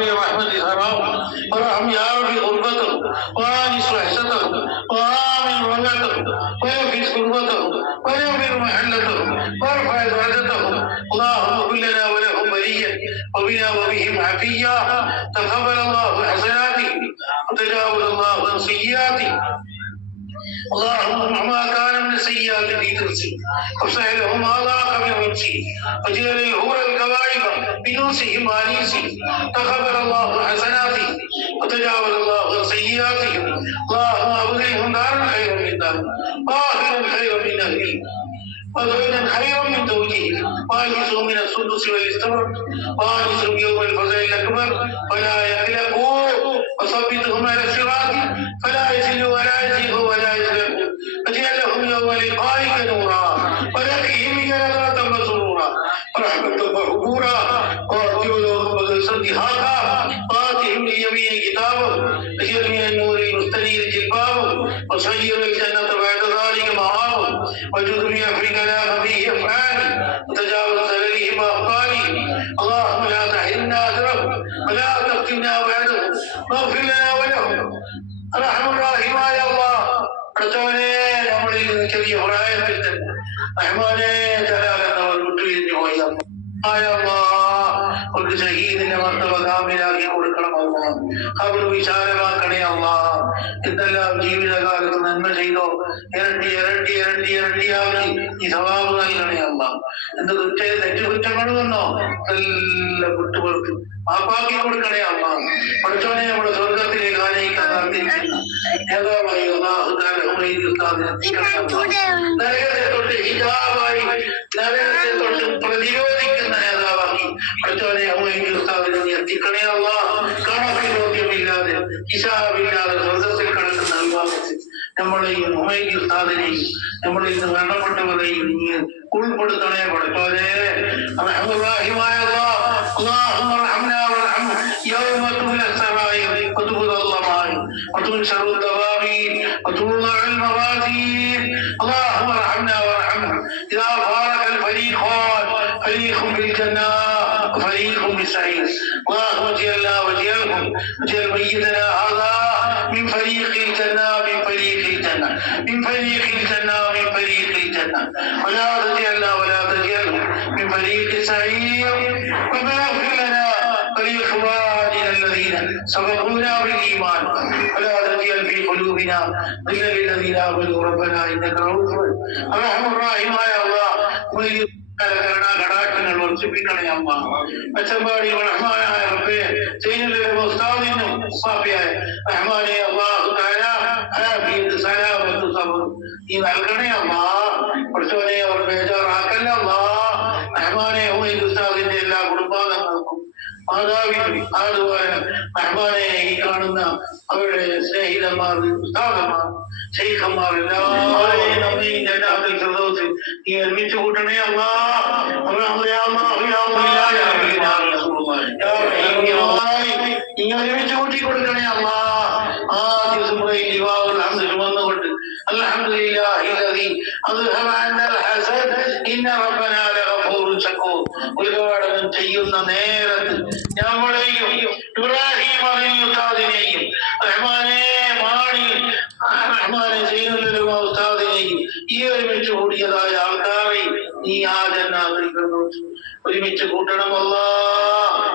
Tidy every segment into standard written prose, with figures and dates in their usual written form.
في رحمة ثراهم وارحم يا رب غربتهم وآنس وحشتهم وآمن روعتهم ويفز كربتهم ويغفر محلتهم وارفع درجتهم. اللهم كن لنا ولهم وليا وبنا وبهم عافيا. تقبل الله حسناتهم وتجاوز الله عن سيئاتهم. اللهم ما كان من السيئات في ترسي وافسح لهم ما ضاق من رمسي وجعل الهور الكواعب بنوسهم وانيسهم. تقبل الله حسناتهم وتجاوز الله عن سيئاتهم. اللهم ابدلهم دارا خيرا من دار واخرا خيرا من اهلهم وزوجا خيرا من زوجهم وانسهم من السدس والاستبرق وانسهم يوم الفزع الاكبر ولا يقلقوا وثبتهم على الصراط فلا يزلوا ولا يزيغوا ولا يزلقوا واجعل لهم يوم لقائك نورا وزكهم جنات مسرورا ورحمة وحبورا وارجو لهم وغلسا دهاقا واتهم ليمين كتابهم واجعل من النور المستنير جلبابهم وسير الجنة بعد ذلك مآبهم وجد من أفريق لا فيه أفعالي وتجاوز زللهم وأخطارهم. اللهم لا تحرمنا أجرهم ولا تفتنا بعدهم واغفر لنا ولهم. أرحم الراحمين يا الله പ്രചോദനെ നമ്മളിൽ നിന്ന് ചെറിയ പ്രായത്തിൽ തന്നെ റഹ്മാനെ തരാലെന്നവർ വിട്ടുപിരിഞ്ഞു പോയി അവർക്ക് ഷഹീദിന്റെ മർത്തബ കാമിലാക്കി കൊടുക്കണം അല്ലാ. ഖബർ വിശാലമാക്കണേ അല്ലാ. എന്തെല്ലാം ജീവിതകാലത്ത് നന്മ ചെയ്തോ ഇരട്ടി ഇരട്ടി ഇരട്ടി ഇരട്ടിയാക്കി ഈ സവാബ് നൽകണേ അല്ലാ. എന്ത് തെറ്റുകുറ്റങ്ങൾ വന്നോ എല്ലാം വിട്ടുപുറത്ത് മാപ്പാക്കി കൊടുക്കണേ അല്ലാ. പഠിച്ചോനെ നമ്മുടെ സ്വർഗത്തിലേക്ക് ആനയിക്കാൻ നേതാവായി നരകത്തെ തൊട്ട് ഹിജാബായി നരകത്തെ തൊട്ട് പ്രതിരോധിക്കുന്ന നേതാവാക്കി പഠിച്ചോനെ ഉസ്താദിനെ നീ എത്തിക്കണേ അല്ലാ. കണക്ക് ചോദ്യമില്ലാതെ ഹിസാബില്ലാതെ സ്വർഗത്തിൽ കടക്കുന്ന അൽവാമത്തിൽ നമ്മളെയും ഉമൈദി ഉസ്താദിനെയും നമ്മളിൽ നിന്ന് മരണപ്പെട്ടവരെയും നീ ഉൾപ്പെടുത്തണേ പഠിച്ചോനെ. റഹ്മാനായ അല്ലാഹ് اللهم ارحمنا وارحم يوم تبلى السرائر وتبلى الضمائر وتنشر الدواوين وتوضع الموازين. اللهم ارحمنا وارحمنا اذا فارق الفريقان فريق بالجنه وفريق بالسعير. اللهم اجعلنا واجعلهم واجعل ميتنا هذا من فريق الجنه من فريق الجنه من فريق الجنه من فريق الجنه ولا تجعلنا ولا تجعلهم من فريق السعير. ربنا اغفر لنا ولإخواننا الذين سبقونا بالإيمان ولا تجعل في قلوبنا غلا للذين آمنوا ربنا إنك رؤوف رحيم. الراحمين يا الله കടാക്ഷങ്ങൾ വർദ്ധിപ്പിക്കണേ അമ്മ. മെച്ചമ്പാടി റഹ്മാനായ റബ്ബേ സൈനുലയുടെ ഉസ്താദിനും ഉപ്പാപ്പിയായ റഹ്മാനെ അല്ലാഹു തആല ആഫിയത്ത് സലാമത്ത് സബർ നീ നൽകണേ അമ്മ. പഠിച്ചവനെ അവർ ബേജാറാക്കല്ല അമ്മ. റഹ്മാനെ ഉമൈദ് ഉസ്താദിന്റെ എല്ലാ കുടുംബാംഗങ്ങൾക്കും മാതാവിനും അതുപോലെ റഹ്മാനെ ഈ കാണുന്ന അവരുടെ സ്നേഹിതന്മാർ ഉസ്താദന്മാർ ശൈഖന്മാർ എല്ലാവരെയും നമ്മയും ജന്നാത്തുൽ ഫിർദൗസിൽ നീ ഒരുമിച്ച് കൂട്ടണേ അല്ലാ. നീ ഒരുമിച്ച് കൂട്ടി കൊടുക്കണേ അല്ലാ. ആദ്യ സുബ്ഹയിൽ ലിവാഉൽ ഹംദ് ചുമന്നുകൊണ്ട് അൽഹംദുലില്ലാഹി അല്ലദീ അദ്ഹബ അന്നൽ ഹസൻ ഇന്ന റബ്ബനാ ലഗഫൂറുൻ ശകൂർ ഉദ്ഘാടനം ചെയ്യുന്ന നേരത്ത് നമ്മളെയും ഇബ്രാഹിം അലൈഹിസ്സലാമിനെയും റഹ്മാനെ മാണി റഹ്മാനെ സൈനുൽ ഉസ്താദിനെയും ഈ ഒരുമിച്ച് കൂടിയതായ ആൾക്കാരെ നീ ആ ജന്നാത്തിൽ ഫിർദൗസ് ഒരുമിച്ച് കൂട്ടണം അല്ലാ.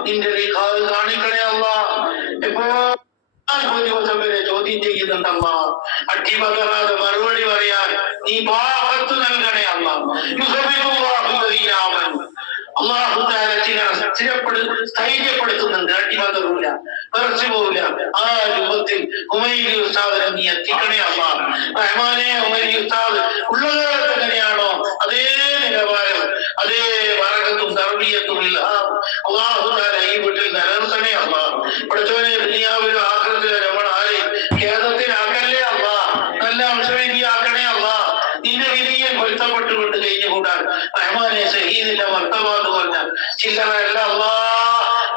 നിന്റെ ലിഖാഹ് കാണിക്കണേ അല്ലാ. ദിവസം വരെ ചോദ്യം ചെയ്യുന്നുണ്ടമ്മ. അട്ടിമകറാതെ മറുപടി പറയാൻ നീ ഭാഗത്ത് നൽകണേ അല്ലാ. അള്ളാഹു തആല സ്ഥൈര്യപ്പെടുത്തുന്നുണ്ട്. അട്ടിമകറൂല മറച്ചു പോവില്ല. ആ രൂപത്തിൽ ഉമൈദി ഉസ്താദിനെ നീ എത്തിക്കണേ അല്ലാ. റഹ്മാനെ ഉമൈദി ഉസ്താദ് ഉള്ള കാലത്ത് എങ്ങനെയാണോ അതേ നിലവാരം അതേ വറകത്തും തർബിയത്തും അള്ളാഹു തആല ഈ വീട്ടിൽ നിലനിർത്തണേ അല്ലാ. പഠിച്ചവനെ ദുനിയാവിലും ആഖിറത്തിലും നമ്മൾ ആരെയും ഖേദത്തിലാക്കല്ലേ അല്ലാ. നല്ല അംശവേദിയാക്കണേ അല്ലാ. നിന്റെ വിധിയിൽ പൊരുത്തപ്പെട്ടുകൊണ്ട് കഴിഞ്ഞുകൂടാൻ റഹ്മാനെ ഷഹീദിന്റെ മർത്തബാന്ന് പറഞ്ഞാൽ ചില്ലറയല്ല അല്ലാ.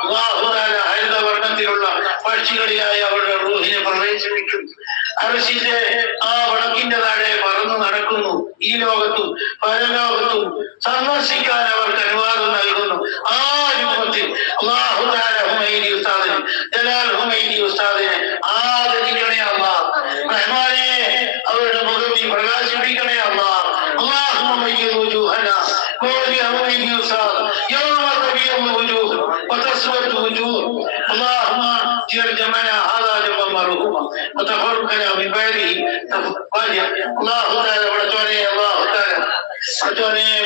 അല്ലാഹു തആല ഹരിതവർണ്ണത്തിലുള്ള പക്ഷികളിലായി അവരുടെ റൂഹിനെ പ്രവേശിപ്പിക്കും. അർശിന്റെ ആ വടക്കിന്റെ താഴെ പറന്നു നടക്കുന്നു. ഈ ലോകത്തും പരലോകത്തും സന്ദർശിക്കാൻ അവർക്ക് അനുവാദം നൽകുന്നു. ആ രൂപത്തിൽ അല്ലാഹു തആല ഉമൈദി ഉസ്താദിന് ആദ്യം അല്ലാഹു തആല പടച്ചോനെ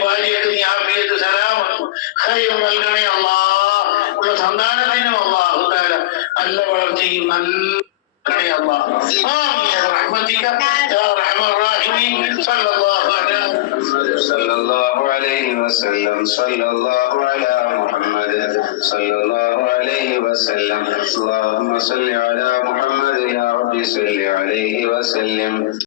ഭാര്യയ്ക്ക് നീ ആഫിയത്ത് സലാമത്ത് ഖൈർ നൽകണേ അല്ലാഹ്. ഉള്ള സന്താനത്തിനും അല്ലാഹു തആല നല്ല വളർച്ചയും നല്ല الله آمين برحمتك يا أرحم الراحمين صلى الله عليه وسلم صلى الله على محمد صلى الله عليه وسلم اللهم صل على محمد يا رب صل عليه وسلم.